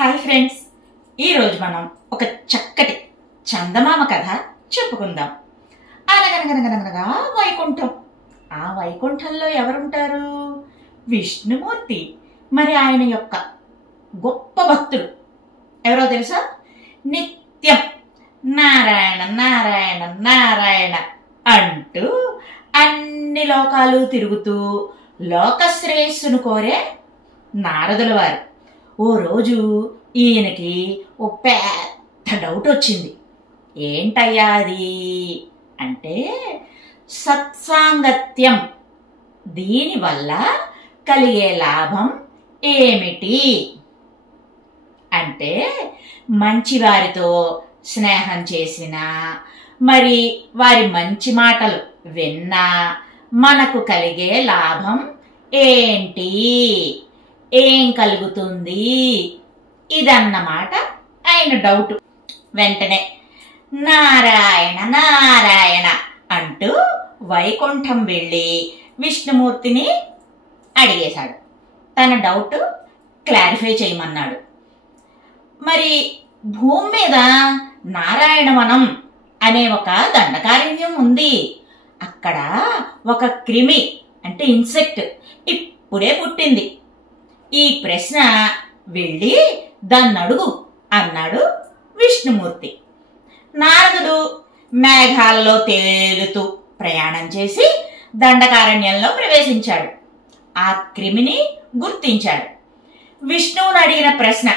Hi friends, ఈరోజు మనం ఒక చక్కటి చందమామ కథ చెప్పుకుందాం. అనగనగనగనగనగా వైకుంఠం. ఆ వైకుంఠంలో ఎవరుంటారు? విష్ణుమూర్తి. మరి ఆయన యొక్క గొప్ప భక్తుడు ఎవరో తెలుసా? నిత్యం నారాయణ నారాయణ నారాయణ అంటూ అన్ని లోకాలు తిరుగుతూ లోకశ్రేయస్సును కోరే నారదుల వారు. ఓ రోజు ఈయనకి ఓ పెద్ద డౌట్ వచ్చింది. ఏంటయ్యా అది అంటే, సత్సాంగత్యం దీనివల్ల కలిగే లాభం ఏమిటి అంటే, మంచివారితో స్నేహం చేసినా, మరి వారి మంచి మాటలు విన్నా మనకు కలిగే లాభం ఏంటి, ఏం కలుగుతుంది, ఇదన్నమాట ఆయన డౌట్. వెంటనే నారాయణ నారాయణ అంటూ వైకుంఠం వెళ్ళి విష్ణుమూర్తిని అడిగేశాడు. తన డౌట్ క్లారిఫై చేయమన్నాడు. మరి భూమి మీద నారాయణవనం అనే ఒక దండకారణ్యం ఉంది. అక్కడ ఒక క్రిమి అంటే ఇన్సెక్ట్ ఇప్పుడే పుట్టింది. ఈ ప్రశ్న వెళ్ళి దాన్ని అడుగు అన్నాడు విష్ణుమూర్తి. నారదుడు మేఘాలలో తేలుతూ ప్రయాణం చేసి దండకారణ్యంలో ప్రవేశించాడు. ఆ క్రిమిని గుర్తించాడు. విష్ణువుని అడిగిన ప్రశ్న,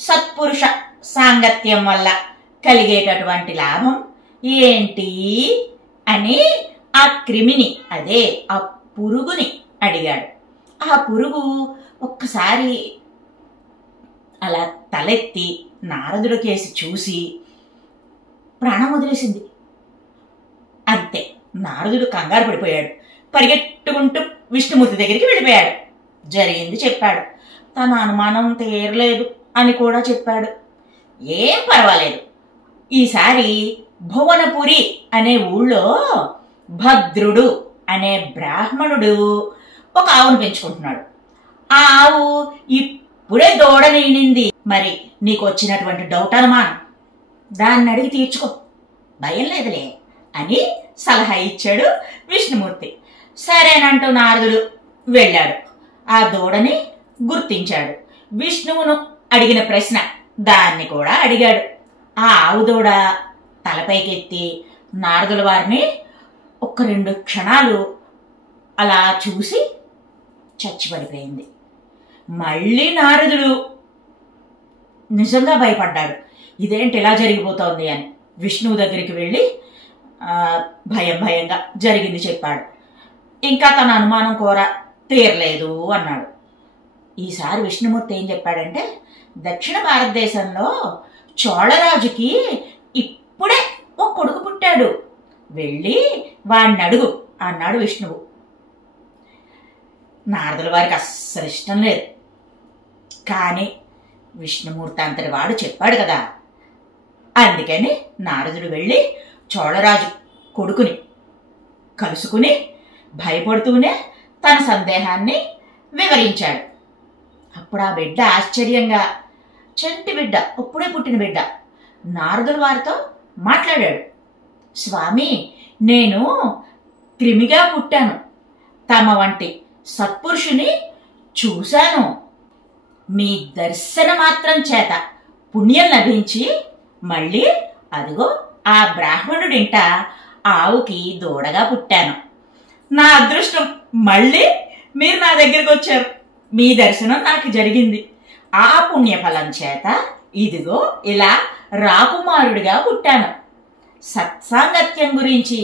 సత్పురుష సాంగత్యం వల్ల కలిగేటటువంటి లాభం ఏంటి అని ఆ క్రిమిని, అదే ఆ పురుగుని అడిగాడు. ఆ పురుగు ఒక్కసారి అలా తలెత్తి నారదుడి కేసి చూసి ప్రాణం వదిలేసింది. అంతే, నారదుడు కంగారు పడిపోయాడు. పరిగెట్టుకుంటూ విష్ణుమూర్తి దగ్గరికి వెళ్ళిపోయాడు. జరిగింది చెప్పాడు. తన అనుమానం తీరలేదు అని కూడా చెప్పాడు. ఏం పర్వాలేదు, ఈసారి భువనపురి అనే ఊళ్ళో భద్రుడు అనే బ్రాహ్మణుడు ఒక ఆవును పెంచుకుంటున్నాడు. ఆ ఆవు ఇప్పుడే దూడనీనింది. మరి నీకు వచ్చినటువంటి డౌట్ అనుమానం దాన్ని అడిగి తీర్చుకో, భయం లేదులే అని సలహా ఇచ్చాడు విష్ణుమూర్తి. సరేనంటూ నారదుడు వెళ్ళాడు. ఆ దూడని గుర్తించాడు. విష్ణువును అడిగిన ప్రశ్న దాన్ని కూడా అడిగాడు. ఆ ఆవు దూడ తలపైకెత్తి నారదుల వారిని ఒక్క 2 క్షణాలు అలా చూసి చచ్చిపడిపోయింది. మళ్ళీ నారదుడు నిజంగా భయపడ్డాడు. ఇదేంటి ఇలా జరిగిపోతోంది అని విష్ణువు దగ్గరికి వెళ్ళి భయంగా జరిగింది చెప్పాడు. ఇంకా తన అనుమానం కూర తీరలేదు అన్నాడు. ఈసారి విష్ణుమూర్తి ఏం చెప్పాడంటే, దక్షిణ భారతదేశంలో చోళరాజుకి ఇప్పుడే ఒక కొడుకు పుట్టాడు, వెళ్ళి వాడిని అడుగు అన్నాడు విష్ణువు. నారదుల వారికి అస్సలు ఇష్టం లేదు. కానీ విష్ణుమూర్తి అంతటి వాడు చెప్పాడు కదా, అందుకని నారదుడు వెళ్ళి చోళరాజు కొడుకుని కలుసుకుని భయపడుతూనే తన సందేహాన్ని వివరించాడు. అప్పుడు ఆ బిడ్డ ఆశ్చర్యంగా, చంటి బిడ్డ, అప్పుడే పుట్టిన బిడ్డ, నారదుల వారితో మాట్లాడాడు. స్వామి, నేను క్రిమిగా పుట్టాను. తమ వంటి సత్పురుషుని చూశాను. మీ దర్శన మాత్రం చేత పుణ్యం లభించి మళ్ళీ అదిగో ఆ బ్రాహ్మణుడింట ఆవుకి దూడగా పుట్టాను. నా అదృష్టం, మళ్ళీ మీరు నా దగ్గరికి వచ్చారు. మీ దర్శనం నాకు జరిగింది. ఆ పుణ్యఫలం చేత ఇదిగో ఇలా రాకుమారుడిగా పుట్టాను. సత్సాంగత్యం గురించి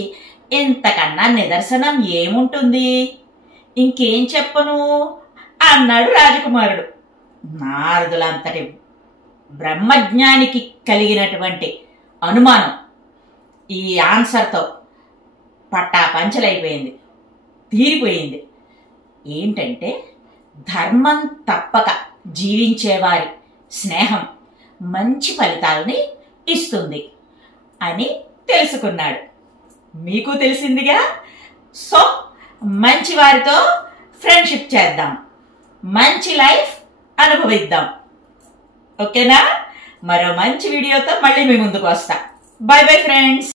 ఇంతకన్నా నిదర్శనం ఏముంటుంది? ఇంకేం చెప్పను అన్నాడు రాజకుమారుడు. నారదులంతటి బ్రహ్మజ్ఞానికి కలిగినటువంటి అనుమానం ఈ ఆన్సర్తో పట్టాపంచలైపోయింది, తీరిపోయింది. ఏంటంటే, ధర్మం తప్పక జీవించేవారి స్నేహం మంచి ఫలితాలని ఇస్తుంది అని తెలుసుకున్నాడు. మీకు తెలిసిందిగా. సో మంచి వారితో ఫ్రెండ్షిప్ చేద్దాం, మంచి లైఫ్ అనుభవిద్దాం. ఓకేనా? మరో మంచి వీడియోతో మళ్ళీ మీ ముందుకు వస్తా. By bye friends.